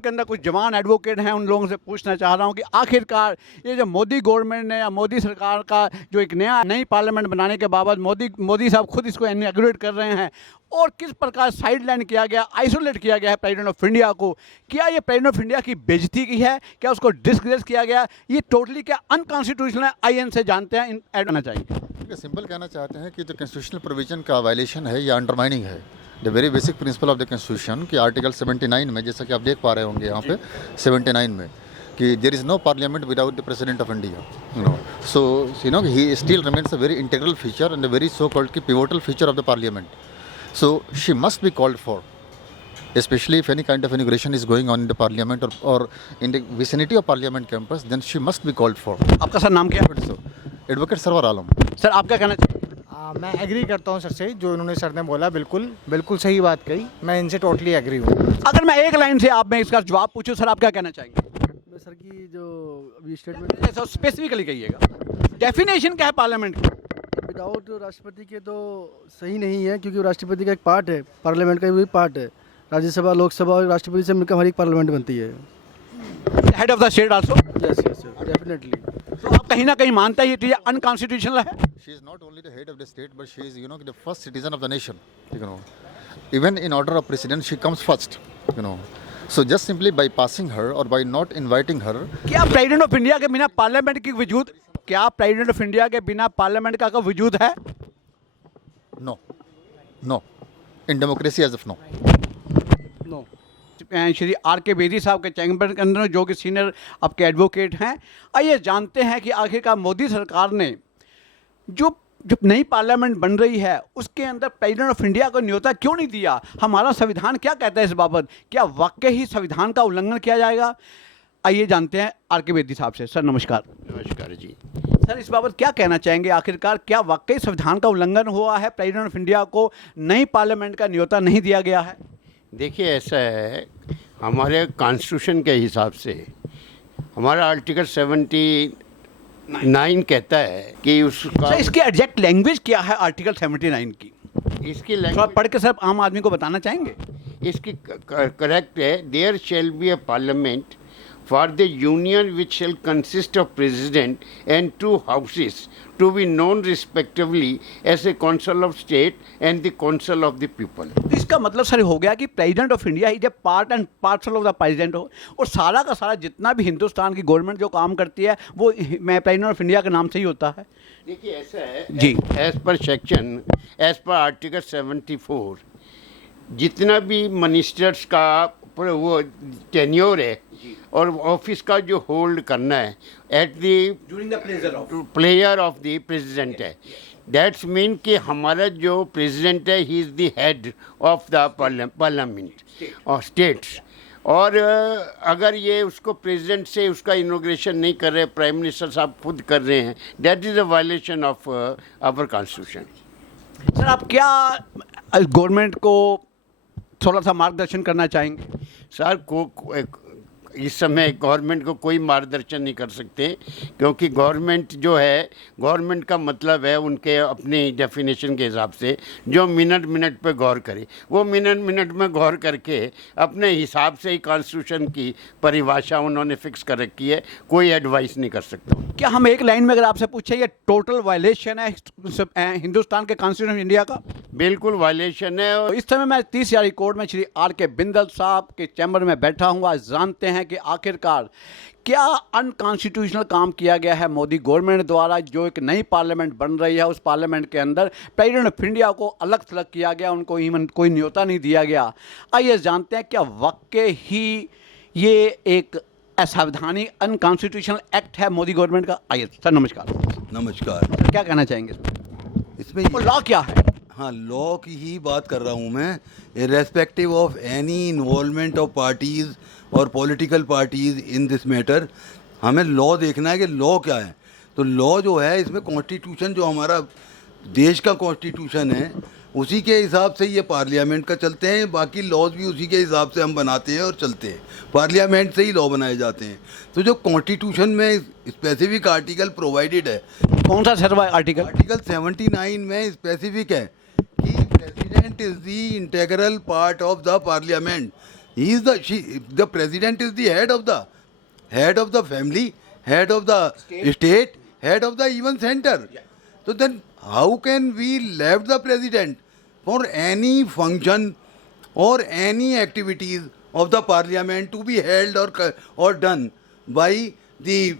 के अंदर कुछ जवान एडवोकेट हैं, उन लोगों से पूछना चाह रहा हूं कि आखिरकार ये जो मोदी गवर्नमेंट ने या मोदी सरकार का जो एक नई पार्लियामेंट बनाने के बाबत मोदी साहब खुद इसको इनॉग्रेट कर रहे हैं और किस प्रकार साइडलाइन किया गया, आइसोलेट किया गया है प्रेसिडेंट ऑफ इंडिया को। क्या ये प्रेसिडेंट ऑफ इंडिया की बेइज्जती की है? क्या उसको डिस्ग्रेस किया गया? ये टोटली क्या अनकॉन्स्टिट्यूशनल है? आईएन से जानते हैं, ऐड होना चाहिए। सिंपल कहना चाहते हैं कि जो कॉन्स्टिट्यूशनल प्रोविजन का वायलेशन है या अंडरमाइनिंग है the very basic principle of the constitution कि आर्टिकल 79 में, जैसा कि आप देख पा रहे होंगे यहाँ पे 79 में, कि there is no parliament without the president of India, so he still remains a very integral feature and a very so called key pivotal feature of the parliament. So she must be called for, especially if any kind of inauguration is going on in the parliament or in the vicinity of parliament campus, then she must be called for. आपका sir नाम क्या है? Advocate server आलम. Sir आप क्या कहना चाहिए? मैं agree करता हूं सर से, जो इन्होंने सर ने बोला बिल्कुल सही बात कही, मैं इनसे टोटली एग्री हूं. अगर मैं एक लाइन से आप में इसका जवाब पूछूं, सर आप क्या कहना चाहेंगे? मैं सर की जो अभी स्टेटमेंट स्पेसिफिकली कहिएगा, डेफिनेशन क्या है पार्लियामेंट की? विदाउट राष्ट्रपति के तो सही नहीं है, क्योंकि राष्ट्रपति का एक पार्ट है, पार्लियामेंट का भी पार्ट है. राज्यसभा, लोकसभा और राष्ट्रपति से मिलकर हमारी पार्लियामेंट बनती है. Head of the state also? Yes definitely. तो आप कहीं ना कहीं मानते हैं ये अनकॉन्स्टिट्यूशनल है? She is not only the head of the state, but she is, the first citizen of the nation. Even in order of precedence, she comes first. So just simply by passing her or by not inviting her. क्या president of India के बिना parliament की वजूद, क्या president of India के बिना parliament का वजूद है? No. In democracy as of now. No. Shri R K Bedi साहब के चैम्बर के अंदर, जो कि सीनियर आपके एडवोकेट हैं, आइए जानते हैं कि आखिरकार मोदी सरकार ने जो नई पार्लियामेंट बन रही है उसके अंदर प्रेसिडेंट ऑफ इंडिया को न्योता क्यों नहीं दिया? हमारा संविधान क्या कहता है इस बाबत? क्या वाकई ही संविधान का उल्लंघन किया जाएगा? आइए जानते हैं आर के बेदी साहब से. सर नमस्कार. नमस्कार जी. सर इस बाबत क्या कहना चाहेंगे? आखिरकार क्या वाकई संविधान का उल्लंघन हुआ है? प्रेसिडेंट ऑफ इंडिया को नई पार्लियामेंट का न्योता नहीं दिया गया है? देखिए ऐसा है, हमारे कॉन्स्टिट्यूशन के हिसाब से हमारा आर्टिकल 79 कहता है कि उसका सर इसकी एग्जैक्ट लैंग्वेज क्या है आर्टिकल 79 की? इसकी थोड़ा लैंग्वेज पढ़ के सर आम आदमी को बताना चाहेंगे? इसकी करेक्ट है. There shall be a parliament for the union which shall consist of president and two houses to be known respectively as a council of state and the council of the people. इसका मतलब sir हो गया कि president of India is a part and parcel of the president हो, और सारा का सारा जितना भी हिंदुस्तान की गवर्नमेंट जो काम करती है वो मैं प्रेसिडेंट ऑफ इंडिया के नाम से ही होता है. देखिए ऐसा है जी. एज पर आर्टिकल 74 जितना भी मिनिस्टर्स का वो टेन्योर है और ऑफिस का जो होल्ड करना है at the during the player of the president है. दैट्स मीन कि हमारा जो प्रेसिडेंट है he is the head of the parliament और स्टेट्स. और अगर ये उसको प्रेसिडेंट से उसका इनॉग्रेशन नहीं कर रहे, प्राइम मिनिस्टर साहब खुद कर रहे हैं, that is a violation of our constitution. Sir आप क्या गवर्नमेंट को थोड़ा सा मार्गदर्शन करना चाहेंगे? सर इस समय गवर्नमेंट को कोई मार्गदर्शन नहीं कर सकते, क्योंकि गवर्नमेंट जो है, गवर्नमेंट का मतलब है उनके अपनी डेफिनेशन के हिसाब से जो मिनट पे गौर करे, वो मिनट में गौर करके अपने हिसाब से ही कॉन्स्टिट्यूशन की परिभाषा उन्होंने फिक्स कर रखी है. कोई एडवाइस नहीं कर सकता. क्या हम एक लाइन में अगर आपसे पूछे ये टोटल वायलेशन है हिंदुस्तान के कॉन्स्टिट्यूशन ऑफ इंडिया का? बिल्कुल वायलेशन है. तो इस समय मैं 30 यारी कोर्ट में श्री आर के बिंदल साहब के चैम्बर में बैठा हूँ. आज जानते हैं कि आखिरकार क्या अनकॉन्स्टिट्यूशनल काम किया गया है मोदी गवर्नमेंट द्वारा. जो एक नई पार्लियामेंट बन रही है उस पार्लियामेंट के अंदर प्रेसिडेंट ऑफ इंडिया को अलग थलग किया गया, उनको इवन कोई न्योता नहीं दिया गया. आइए जानते हैं क्या वाकई ही ये एक असंवैधानिक अनकॉन्स्टिट्यूशनल एक्ट है मोदी गवर्नमेंट का. आइए सर नमस्कार. नमस्कार. सर क्या कहना चाहेंगे इसमें वो लॉ क्या है? हाँ, लॉ की ही बात कर रहा हूँ मैं. Irrespective of any involvement of parties और political parties in this matter, हमें लॉ देखना है कि लॉ क्या है. तो लॉ जो है इसमें कॉन्स्टिट्यूशन, जो हमारा देश का कॉन्स्टिट्यूशन है, उसी के हिसाब से ये पार्लियामेंट का चलते हैं. बाकी लॉज भी उसी के हिसाब से हम बनाते हैं और चलते हैं. पार्लियामेंट से ही लॉ बनाए जाते हैं. तो जो कॉन्स्टिट्यूशन में स्पेसिफिक आर्टिकल प्रोवाइडेड है, कौन सा सर आर्टिकल? आर्टिकल 79 में स्पेसिफिक है कि president is the integral part of the parliament. He is the president is the head of the family, head of the state, head of the even center. So then how can we left the president for any function or any activities of the parliament to be held or done by the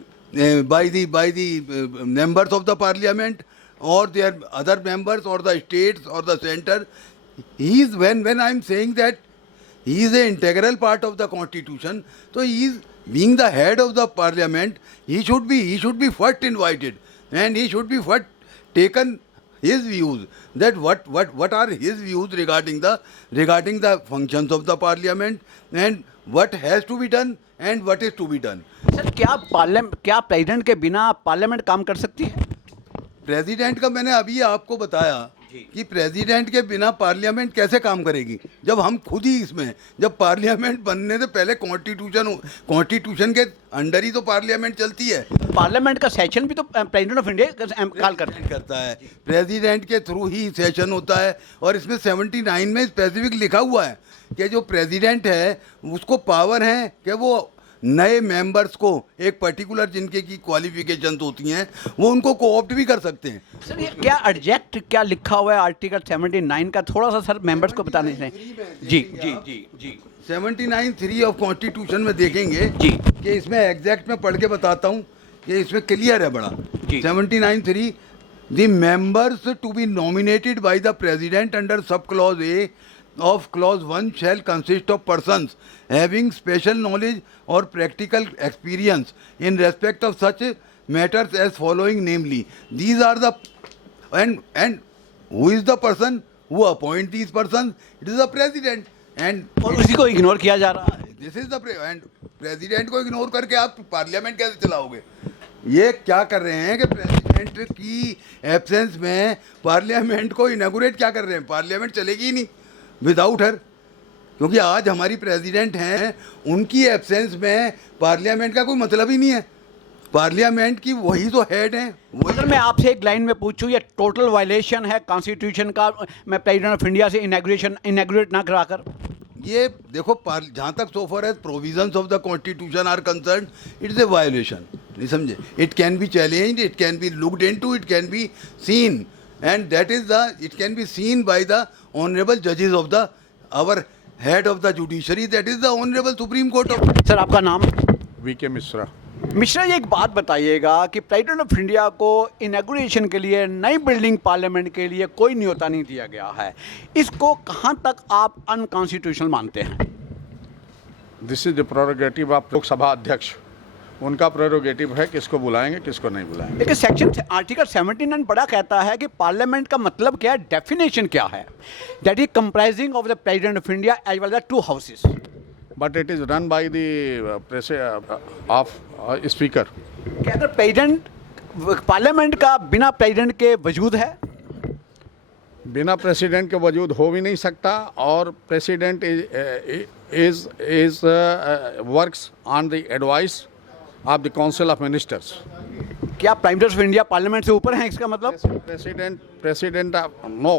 members of the parliament or their other members or the states or the center? He is, when I am saying that he is an integral part of the constitution, so he is being the head of the parliament. He should be first invited, and he should be first taken his views, that what are his views regarding the functions of the parliament, and what has to be done and what is to be done. Sir क्या president के बिना parliament काम कर सकती है? President का मैंने अभी आपको बताया कि प्रेसिडेंट के बिना पार्लियामेंट कैसे काम करेगी, जब हम खुद ही इसमें, जब पार्लियामेंट बनने से पहले कॉन्स्टिट्यूशन के अंडर ही तो पार्लियामेंट चलती है। पार्लियामेंट का सेशन भी तो प्रेसिडेंट ऑफ इंडिया कॉल करता है, प्रेसिडेंट के थ्रू ही सेशन होता है। और इसमें 79 में स्पेसिफिक लिखा हुआ है कि जो प्रेसिडेंट है उसको पावर है कि वो नए मेंबर्स को एक पर्टिकुलर जिनके की क्वालिफिकेशंस होती हैं वो उनको कोऑप्ट भी कर सकते हैं। सर ये क्या लिखा हुआ है आर्टिकल 79 का, थोड़ा सा सर मेंबर्स को बताने दें। जी 79(3) ऑफ कॉन्स्टिट्यूशन में देखेंगे जी कि इसमें एग्जैक्ट में पढ़ के बताता हूँ कि इसमें क्लियर है बड़ा। 79(3) the members to be nominated by the president under sub clause A of clause 1 shall consist of persons having special knowledge or practical experience in respect of such matters as following, namely these are the and who is the person who appoint these persons? It is the president, and और उसी को ignore किया जा रहा है। This is the and president को ignore करके आप पार्लियामेंट कैसे चलाओगे? ये क्या कर रहे हैं कि प्रेसिडेंट की एब्सेंस में पार्लियामेंट को इनॉग्रेट क्या कर रहे हैं? पार्लियामेंट चलेगी ही नहीं विदाउट हर, क्योंकि आज हमारी प्रेसिडेंट हैं, उनकी एब्सेंस में पार्लियामेंट का कोई मतलब ही नहीं है। पार्लियामेंट की वही तो हेड हैं। अगर मैं आपसे एक लाइन में पूछूं, ये टोटल वायलेशन है कॉन्स्टिट्यूशन का, मैं प्रेसिडेंट ऑफ इंडिया से इनॉग्रेट ना कराकर? ये देखो, जहाँ तक so far as provisions of the constitution are concerned, it is a violation, नहीं समझे? It can be challenged, it can be looked into, it can be seen, and that is it can be seen by the honorable judges of our head of the judiciary, that is the honorable Supreme Court of। Sir आपका नाम? VK Mishra. Mishra ji, एक बात बताइएगा कि president of India को inauguration के लिए नई बिल्डिंग पार्लियामेंट के लिए कोई न्योता नहीं दिया गया है, इसको कहाँ तक आप अनकॉन्स्टिट्यूशनल मानते हैं? This is the prerogative of Lok Sabha अध्यक्ष, उनका प्रेरोगेटिव है किसको बुलाएंगे किसको नहीं बुलाएंगे। लेकिन सेक्शन आर्टिकल 79 बड़ा कहता है कि पार्लियामेंट का मतलब क्या है, डेफिनेशन क्या है, that is comprising of the president of India as well as 2 houses, but it is run by the of speaker. क्या अगर प्रेसिडेंट पार्लियामेंट का बिना प्रेसिडेंट के वजूद है? बिना प्रेसिडेंट के वजूद हो भी नहीं सकता, और president is works on the advice of the council of ministers. क्या prime minister of India parliament से ऊपर हैं, इसका मतलब? President no,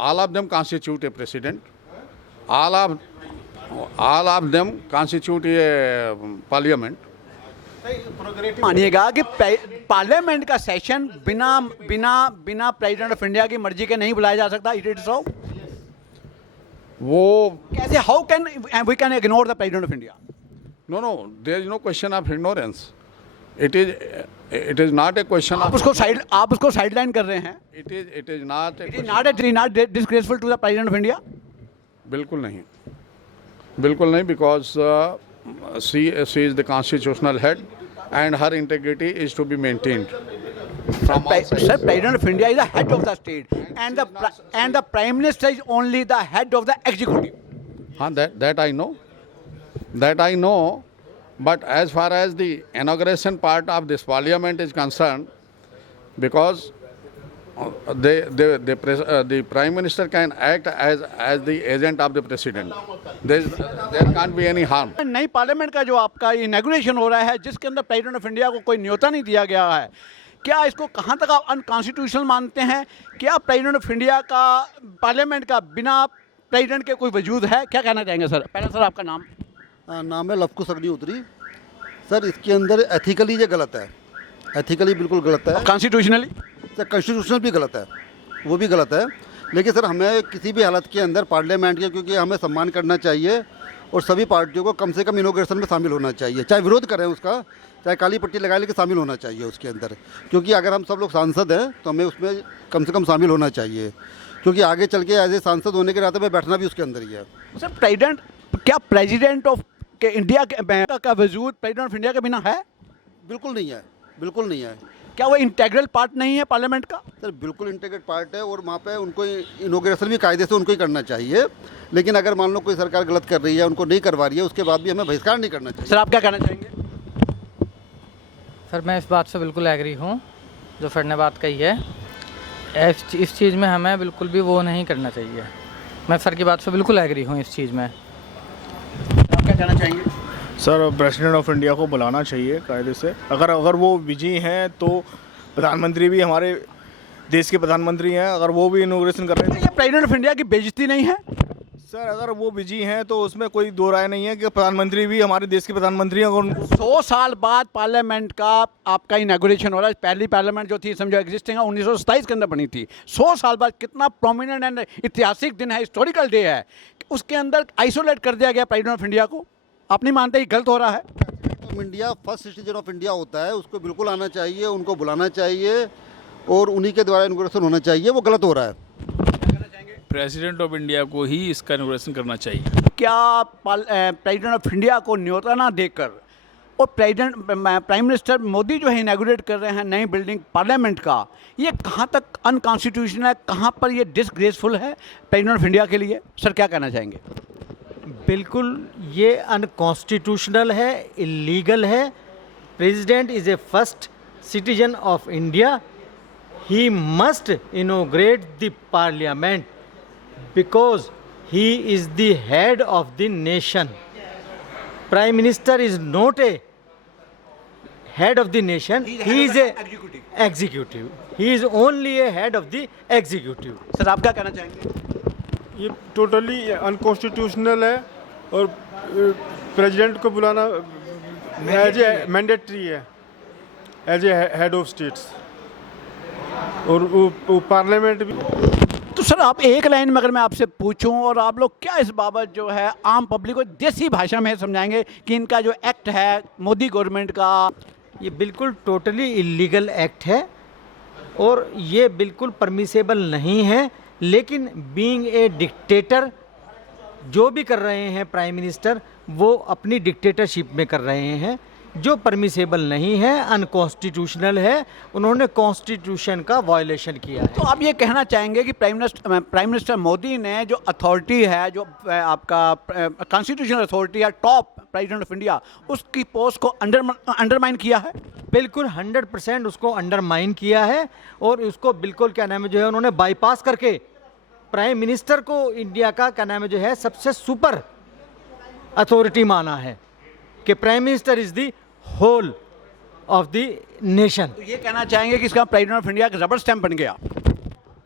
all of them constitute a president, all of them constitute a parliament. मानिएगा कि पार्लियामेंट का session बिना प्रेसिडेंट ऑफ इंडिया की मर्जी के नहीं बुलाया जा सकता, इट इज सो? वो कैसे, how can we can ignore the president of India? No, there is no question of ignorance. It is not a question आप उसको साइडलाइन कर रहे हैं। It is not a It is not disgraceful to the president of India? बिल्कुल नहीं, because she is the constitutional head and her integrity is to be maintained. Sir, President of India is the head of the state, and the Prime Minister is only the head of the executive. That I know, but as far as the inauguration part of this parliament is concerned, because the Prime Minister can act as the agent of the President. There can't be any harm. नई parliament का जो आपका inauguration हो रहा है, जिसके अंदर president of India को कोई न्योता नहीं दिया गया है, क्या इसको कहाँ तक आप अनकॉन्स्टिट्यूशनल मानते हैं? क्या प्रेसिडेंट ऑफ इंडिया का पार्लियामेंट का बिना प्रेसिडेंट के कोई वजूद है, क्या कहना चाहेंगे सर? पहले सर आपका नाम। नाम है लवकुश अग्निहोत्री। सर इसके अंदर एथिकली ये गलत है, एथिकली बिल्कुल गलत है। कॉन्स्टिट्यूशनली सर कॉन्स्टिट्यूशनल भी गलत है, वो भी गलत है। लेकिन सर हमें किसी भी हालत के अंदर पार्लियामेंट के, क्योंकि हमें सम्मान करना चाहिए और सभी पार्टियों को कम से कम इनॉग्रेशन में शामिल होना चाहिए, चाहे विरोध करें उसका, चाहे काली पट्टी लगा लेके शामिल होना चाहिए उसके अंदर। क्योंकि अगर हम सब लोग सांसद हैं तो हमें उसमें कम से कम शामिल होना चाहिए, क्योंकि आगे चल के एज ए सांसद होने के नाते में बैठना भी उसके अंदर ही है। सर प्रेसिडेंट, क्या प्रेसिडेंट ऑफ के इंडिया के का वजूद प्रेसिडेंट ऑफ इंडिया के बिना है? बिल्कुल नहीं है, बिल्कुल नहीं है। क्या वो इंटेग्रल पार्ट नहीं है पार्लियामेंट का? सर बिल्कुल इंटीग्रेट पार्ट है और वहाँ पे उनको इनॉग्रेशन भी कायदे से उनको ही करना चाहिए। लेकिन अगर मान लो कोई सरकार गलत कर रही है, उनको नहीं करवा रही है, उसके बाद भी हमें बहिष्कार नहीं करना चाहिए। सर आप क्या कहना चाहेंगे? सर मैं इस बात से बिल्कुल एग्री हूँ जो सर ने बात कही है। इस चीज़ में हमें बिल्कुल भी वो नहीं करना चाहिए। मैं सर की बात से बिल्कुल एग्री हूँ इस चीज़ में। आप क्या कहना चाहेंगे? सर प्रेसिडेंट ऑफ इंडिया को बुलाना चाहिए कायदे से। अगर वो विजयी हैं तो प्रधानमंत्री भी हमारे देश के प्रधानमंत्री हैं, अगर वो भी इनॉग्रेशन कर रहे हैं ये प्रेसिडेंट ऑफ इंडिया की बेइज्जती नहीं है? सर अगर वो विजयी हैं तो उसमें कोई दो राय नहीं है कि प्रधानमंत्री भी हमारे देश के प्रधानमंत्री हैं। अगर 100 साल बाद पार्लियामेंट का आपका इनॉग्रेशन हो रहा है। पहली पार्लियामेंट जो थी समझो एग्जिस्टिंग है 1927 के अंदर बनी थी। 100 साल बाद कितना प्रोमिनेंट एंड ऐतिहासिक दिन है, हिस्टोरिकल डे है। उसके अंदर आइसोलेट कर दिया गया प्रेसिडेंट ऑफ इंडिया को। आप नहीं मानते ही गलत हो रहा है? India first citizen of India होता है, उसको बिल्कुल आना चाहिए, उनको बुलाना चाहिए और उन्हीं के द्वारा इनॉग्रेशन होना चाहिए। वो गलत हो रहा है। प्रेसिडेंट ऑफ इंडिया को ही इसका इनॉग्रेशन करना चाहिए। क्या प्रेसिडेंट ऑफ इंडिया को न्योता ना देकर और प्राइम मिनिस्टर मोदी जो है इनॉग्रेट कर रहे हैं नई बिल्डिंग पार्लियामेंट का, ये कहाँ तक अनकॉन्स्टिट्यूशनल है, कहाँ पर ये डिसग्रेसफुल है प्रेसिडेंट ऑफ इंडिया के लिए? सर क्या कहना चाहेंगे? बिल्कुल ये अनकॉन्स्टिट्यूशनल है, इलीगल है। President is a first citizen of India. He must inaugurate the parliament because he is the head of the nation. Prime Minister is not a head of the nation. He is a executive. He is only a head of the executive. Sir आप क्या कहना चाहेंगे? ये totally unconstitutional है और president को बुलाना as a mandatory है, as a head of states. और पार्लियामेंट भी। तो सर आप एक लाइन में अगर मैं आपसे पूछूं और आप लोग क्या इस बाबत जो है आम पब्लिक को देसी भाषा में समझाएंगे कि इनका जो एक्ट है मोदी गवर्नमेंट का, ये बिल्कुल टोटली इलीगल एक्ट है और ये बिल्कुल परमिसेबल नहीं है। लेकिन बीइंग ए डिक्टेटर जो भी कर रहे हैं प्राइम मिनिस्टर, वो अपनी डिक्टेटरशिप में कर रहे हैं, जो परमिसेबल नहीं है, अनकॉन्स्टिट्यूशनल है। उन्होंने कॉन्स्टिट्यूशन का वायलेशन किया है। तो आप ये कहना चाहेंगे कि प्राइम मिनिस्टर मोदी ने जो अथॉरिटी है, जो आपका कॉन्स्टिट्यूशनल अथॉरिटी है, टॉप प्रेसिडेंट ऑफ इंडिया, उसकी पोस्ट को अंडरमाइन किया है? बिल्कुल 100% उसको अंडरमाइन किया है और उसको बिल्कुल क्या नाम है जो है उन्होंने बाईपास करके प्राइम मिनिस्टर को इंडिया का क्या नाम है जो है सबसे सुपर अथॉरिटी माना है कि prime minister is the whole of the nation. तो ये कहना चाहेंगे कि इसका प्रेसिडेंट ऑफ इंडिया का रबर स्टैंप बन गया?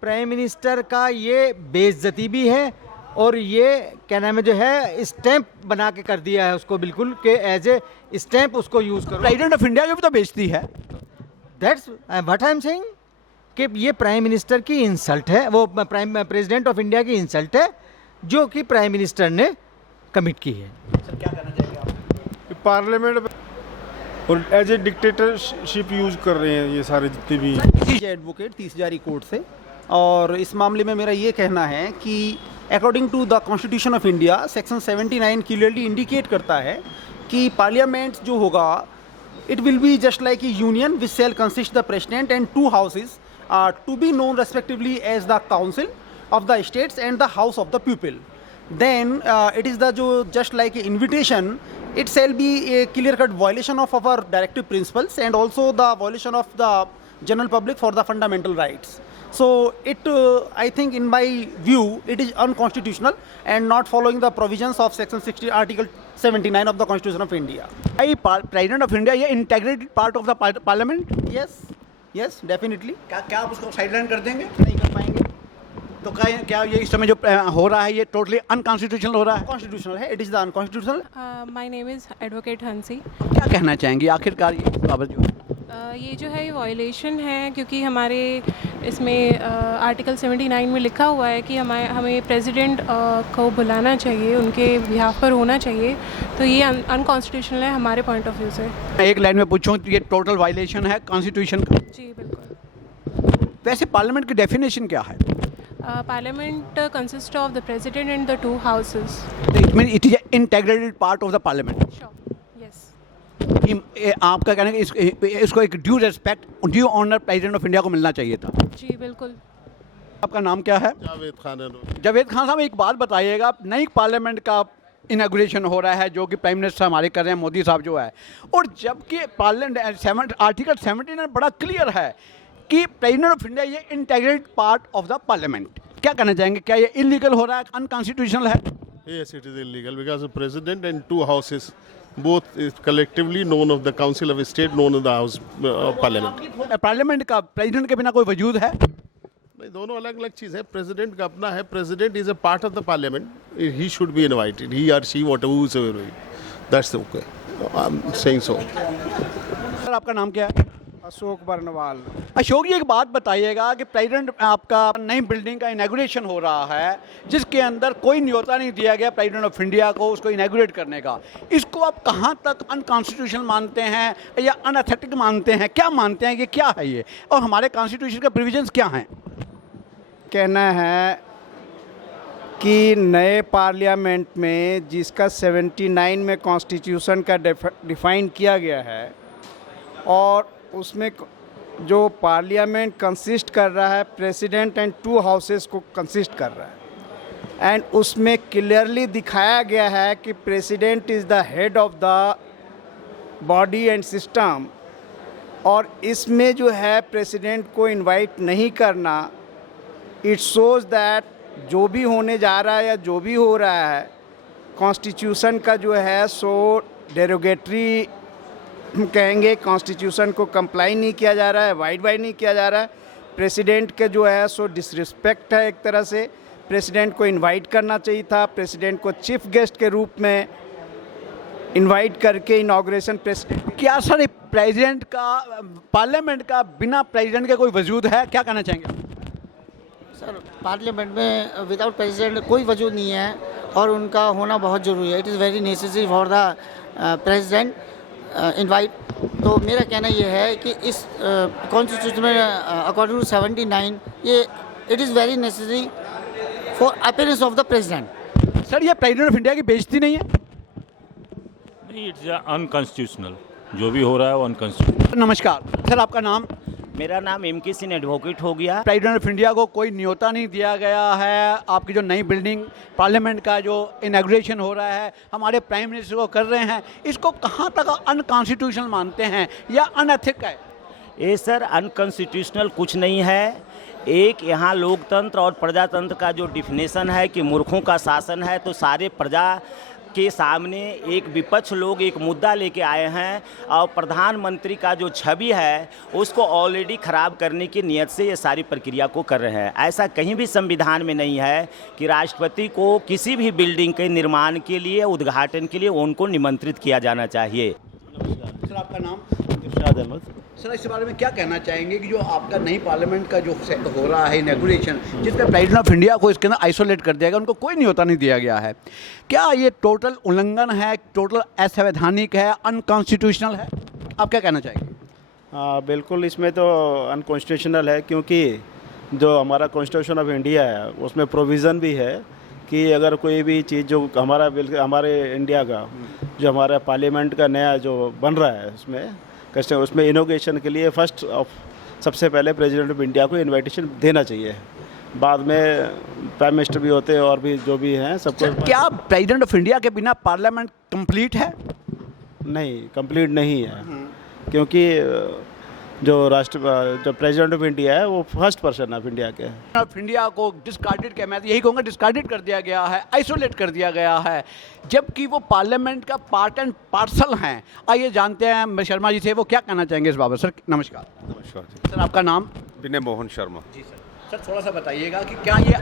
प्राइम मिनिस्टर का ये बेइज्जती भी है और ये क्या नाम है जो है स्टैंप बना के कर दिया है उसको, बिल्कुल कि एज ए स्टैंप उसको यूज़ करो। प्रेसिडेंट ऑफ इंडिया की भी तो बेइज्जती है। That's what I am saying कि ये प्राइम मिनिस्टर की इंसल्ट है, वो प्रेसिडेंट ऑफ इंडिया की इंसल्ट है जो कि प्राइम मिनिस्टर ने कमिट की है। सर क्या कहना चाहेंगे आप? पार्लियामेंट और एज ए डिक्टेटरशिप यूज़ कर रहे हैं ये सारे जितने भी एडवोकेट 30 जारी कोर्ट से। और इस मामले में मेरा ये कहना है कि according to the constitution of India section 79 clearly indicate करता है कि पार्लियामेंट जो होगा it will be just like a union which shall consist the president and 2 houses to be known respectively as the council of the states and the house of the people. then it is the jo just like an invitation, it shall be a clear cut violation of our directive principles and also the violation of the general public for the fundamental rights. So it I think in my view it is unconstitutional and not following the provisions of section 60 article 79 of the Constitution of India. President of India ये integrated part of the parliament? Yes, yes, definitely. क्या आप उसको sideline कर देंगे? नहीं कर पाएंगे। तो क्या ये इस समय जो हो रहा है ये टोटली अनकॉन्स्टिट्यूशनल हो रहा है? कॉन्स्टिट्यूशनल है, it is the unconstitutional. My name is advocate हंसी। क्या कहना चाहेंगे आखिरकार ये इस बाबत जो है? ये जो है ये वायलेशन है, क्योंकि हमारे इसमें आर्टिकल 79 में लिखा हुआ है कि हमें प्रेसिडेंट को बुलाना चाहिए, उनके बिहाफ पर होना चाहिए। तो ये अनकॉन्स्टिट्यूशनल है हमारे पॉइंट ऑफ व्यू से। मैं एक लाइन में पूछूं तो ये टोटल वायलेशन है कॉन्स्टिट्यूशन का? जी बिल्कुल। वैसे पार्लियामेंट की डेफिनेशन क्या है? Parliament consist of the president and the 2 houses. It mean it is a integrated part of the parliament. Yes. आपका कहना है कि इसको एक due respect, due honour president of India को मिलना चाहिए था। जी बिल्कुल। आपका नाम क्या है? जावेद खान। जावेद खान साहब, एक बात बताइएगा, नई पार्लियामेंट का इनाग्रेशन हो रहा है जो कि प्राइम मिनिस्टर हमारे कर रहे हैं, मोदी साहब जो है, और जबकि पार्लियामेंट आर्टिकल 79 बड़ा क्लियर है कि प्रेसिडेंट ऑफ इंडिया ये integrated part of the parliament. क्या कहना चाहेंगे, क्या ये इलीगल हो रहा है, अनकॉन्स्टिट्यूशनल है? Yes, it is illegal because the president and 2 houses, both is collectively known of the Council of State, known of the House Parliament. Parliament का प्रेसिडेंट के बिना कोई वजूद है? नहीं, दोनों अलग अलग चीज़ है। प्रेसिडेंट का अपना है, president is a part of the parliament, he should be invited, he और she whatever, that's okay, I am saying so. Sir आपका नाम क्या है? अशोक बर्नवाल। अशोक जी, एक बात बताइएगा कि प्रेसिडेंट आपका नई बिल्डिंग का इनाग्रेशन हो रहा है जिसके अंदर कोई न्योता नहीं दिया गया प्रेसिडेंट ऑफ इंडिया को उसको इनाग्रेट करने का, इसको आप कहाँ तक अनकॉन्स्टिट्यूशनल मानते हैं या अनएथेटिक मानते हैं? क्या मानते हैं कि क्या है ये, और हमारे कॉन्स्टिट्यूशन के प्रोविजंस क्या हैं? कहना है कि नए पार्लियामेंट में जिसका 79 में कॉन्स्टिट्यूशन का डिफाइन किया गया है, और उसमें जो पार्लियामेंट कंसिस्ट कर रहा है प्रेसिडेंट एंड 2 हाउसेस को कंसिस्ट कर रहा है, एंड उसमें क्लियरली दिखाया गया है कि president is the head of the body and system, और इसमें जो है प्रेसिडेंट को इनवाइट नहीं करना, इट शोज़ दैट जो भी होने जा रहा है या जो भी हो रहा है कॉन्स्टिट्यूशन का जो है सो डेरोगेटरी कहेंगे, कॉन्स्टिट्यूशन को कंप्लाई नहीं किया जा रहा है, वाइड नहीं किया जा रहा है। प्रेसिडेंट के जो है सो डिसरिस्पेक्ट है एक तरह से। प्रेसिडेंट को इनवाइट करना चाहिए था, प्रेसिडेंट को चीफ गेस्ट के रूप में इनवाइट करके इनाग्रेशन प्रेसिडेंट। क्या सर प्रेसिडेंट का पार्लियामेंट का बिना प्रेसिडेंट के कोई वजूद है? क्या कहना चाहेंगे? सर पार्लियामेंट में विदाउट प्रेसिडेंट कोई वजूद नहीं है और उनका होना बहुत ज़रूरी है। It is very necessary for the president invite. तो मेरा कहना ये है कि इस कॉन्स्टिट्यूशन में अकॉर्डिंग टू 79 ये it is very necessary for appearance of the president. Sir ये प्रेसिडेंट ऑफ इंडिया की बेइज्जती नहीं है? नहीं, इट्स अनकॉन्स्टिट्यूशनल, जो भी हो रहा है वो अनकॉन्स्टिट्यूशनल। नमस्कार सर, आपका नाम? मेरा नाम एम.के. सिंह एडवोकेट हो गया। प्रेसिडेंट ऑफ इंडिया को कोई न्योता नहीं दिया गया है, आपकी जो नई बिल्डिंग पार्लियामेंट का जो इनाग्रेशन हो रहा है हमारे प्राइम मिनिस्टर को कर रहे हैं, इसको कहाँ तक अनकॉन्स्टिट्यूशनल मानते हैं या अनएथिक है? ये सर अनकॉन्स्टिट्यूशनल कुछ नहीं है। एक यहाँ लोकतंत्र और प्रजातंत्र का जो डिफिनेशन है कि मूर्खों का शासन है, तो सारे प्रजा के सामने एक विपक्ष लोग एक मुद्दा लेके आए हैं और प्रधानमंत्री का जो छवि है उसको ऑलरेडी ख़राब करने की नियत से ये सारी प्रक्रिया को कर रहे हैं। ऐसा कहीं भी संविधान में नहीं है कि राष्ट्रपति को किसी भी बिल्डिंग के निर्माण के लिए, उद्घाटन के लिए उनको निमंत्रित किया जाना चाहिए। सर आपका नाम? इरशाद अहमद। सर इस बारे में क्या कहना चाहेंगे कि जो आपका नई पार्लियामेंट का जो हो रहा है इनॉग्रेशन, जिसका प्रेसिडेंट ऑफ इंडिया को इसके अंदर आइसोलेट कर दिया गया, उनको कोई न्योता नहीं दिया गया है, क्या ये टोटल उल्लंघन है, टोटल असंवैधानिक है, अनकॉन्स्टिट्यूशनल है? आप क्या कहना चाहेंगे? बिल्कुल इसमें तो अनकॉन्स्टिट्यूशनल है, क्योंकि जो हमारा कॉन्स्टिट्यूशन ऑफ इंडिया है उसमें प्रोविज़न भी है कि अगर कोई भी चीज़ जो हमारे इंडिया का जो हमारा पार्लियामेंट का नया जो बन रहा है उसमें इनोग्रेशन के लिए सबसे पहले प्रेसिडेंट ऑफ इंडिया को इनविटेशन देना चाहिए। बाद में प्राइम मिनिस्टर भी होते हैं और भी जो भी हैं सबको। क्या प्रेसिडेंट ऑफ इंडिया के बिना पार्लियामेंट कंप्लीट है? नहीं, कंप्लीट नहीं है, क्योंकि जो प्रेसिडेंट ऑफ इंडिया है वो फर्स्ट पर्सन ऑफ इंडिया के हैं। ऑफ इंडिया को डिस्कार्डेड किया, मैं यही कहूँगा डिस्कार्डेड कर दिया गया है, आइसोलेट कर दिया गया है, जबकि वो पार्लियामेंट का पार्ट एंड पार्सल हैं। आइए जानते हैं शर्मा जी से वो क्या कहना चाहेंगे इस बाबत। सर नमस्कार। नमस्कार जी। सर आपका नाम? विनय मोहन शर्मा। जी सर, सर थोड़ा सा बताइएगा कि क्या ये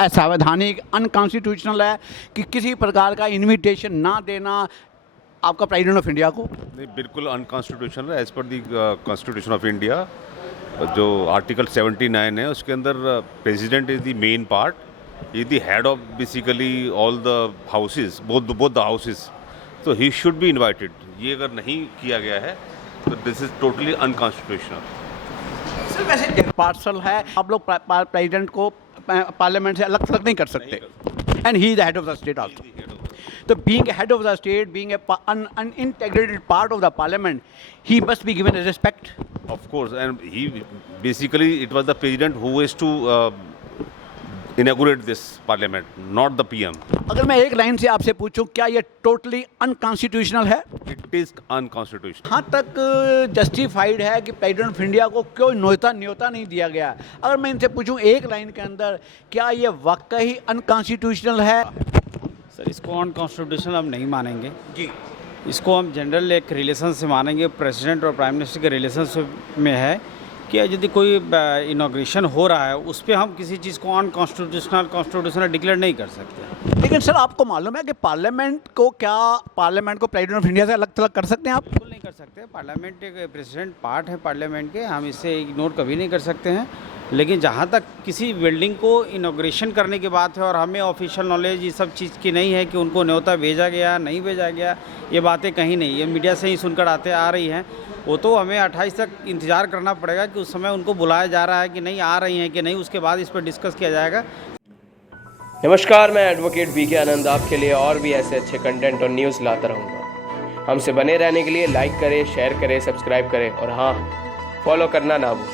असंवैधानिक अनकॉन्स्टिट्यूशनल है कि किसी प्रकार का इनविटेशन ना देना आपका प्रेसिडेंट ऑफ इंडिया को? नहीं, बिल्कुल अनकॉन्स्टिट्यूशनल है। As per the constitution of India जो आर्टिकल 79 है उसके अंदर president is the main part, is the head of basically all the houses, both the houses, तो ही शुड बी इनवाइटेड। ये अगर नहीं किया गया है तो this is totally unconstitutional. Sir वैसे पार्सल है, आप लोग प्रेसिडेंट को पार्लियामेंट से अलग थलग नहीं कर सकते, and he is the head of the state also. So being a head of the state, being an integrated part of the parliament, he must be given a respect. Of course, and he basically it was the president who is to inaugurate this parliament, not the PM. अगर मैं एक line से आपसे पूछूं, क्या ये totally unconstitutional है? It is unconstitutional. कहाँ तक जस्टिफाइड है कि प्रेसिडेंट ऑफ इंडिया को क्यों न्योता नहीं दिया गया? अगर मैं इनसे पूछूं एक लाइन के अंदर, क्या ये वाकई अनकॉन्स्टिट्यूशनल है? सर इसको अनकॉन्स्टिट्यूशनल हम नहीं मानेंगे जी, इसको हम जनरल एक रिलेशन से मानेंगे। प्रेसिडेंट और प्राइम मिनिस्टर के रिलेशनशिप में है कि यदि कोई इनॉग्रेशन हो रहा है उस पर हम किसी चीज़ को कॉन्स्टिट्यूशनल डिक्लेयर नहीं कर सकते। लेकिन सर आपको मालूम है कि पार्लियामेंट को प्रेसिडेंट ऑफ इंडिया से अलग थलग कर सकते हैं आप? बिल्कुल नहीं कर सकते। पार्लियामेंट एक प्रेसिडेंट पार्ट है पार्लियामेंट के, हम इसे इग्नोर कभी नहीं कर सकते हैं। लेकिन जहाँ तक किसी बिल्डिंग को इनॉग्रेशन करने की बात है और हमें ऑफिशियल नॉलेज ये सब चीज़ की नहीं है कि उनको न्योता भेजा गया नहीं भेजा गया, ये बातें कहीं नहीं, ये मीडिया से ही सुनकर आते आ रही हैं। वो तो हमें 28 तक इंतज़ार करना पड़ेगा कि उस समय उनको बुलाया जा रहा है कि नहीं, आ रही हैं कि नहीं, उसके बाद इस पर डिस्कस किया जाएगा। नमस्कार, मैं एडवोकेट बीके आनंद आपके लिए और भी ऐसे अच्छे कंटेंट और न्यूज़ लाता रहूँगा। हमसे बने रहने के लिए लाइक करें, शेयर करें, सब्सक्राइब करें और हाँ, फॉलो करना ना भूलें।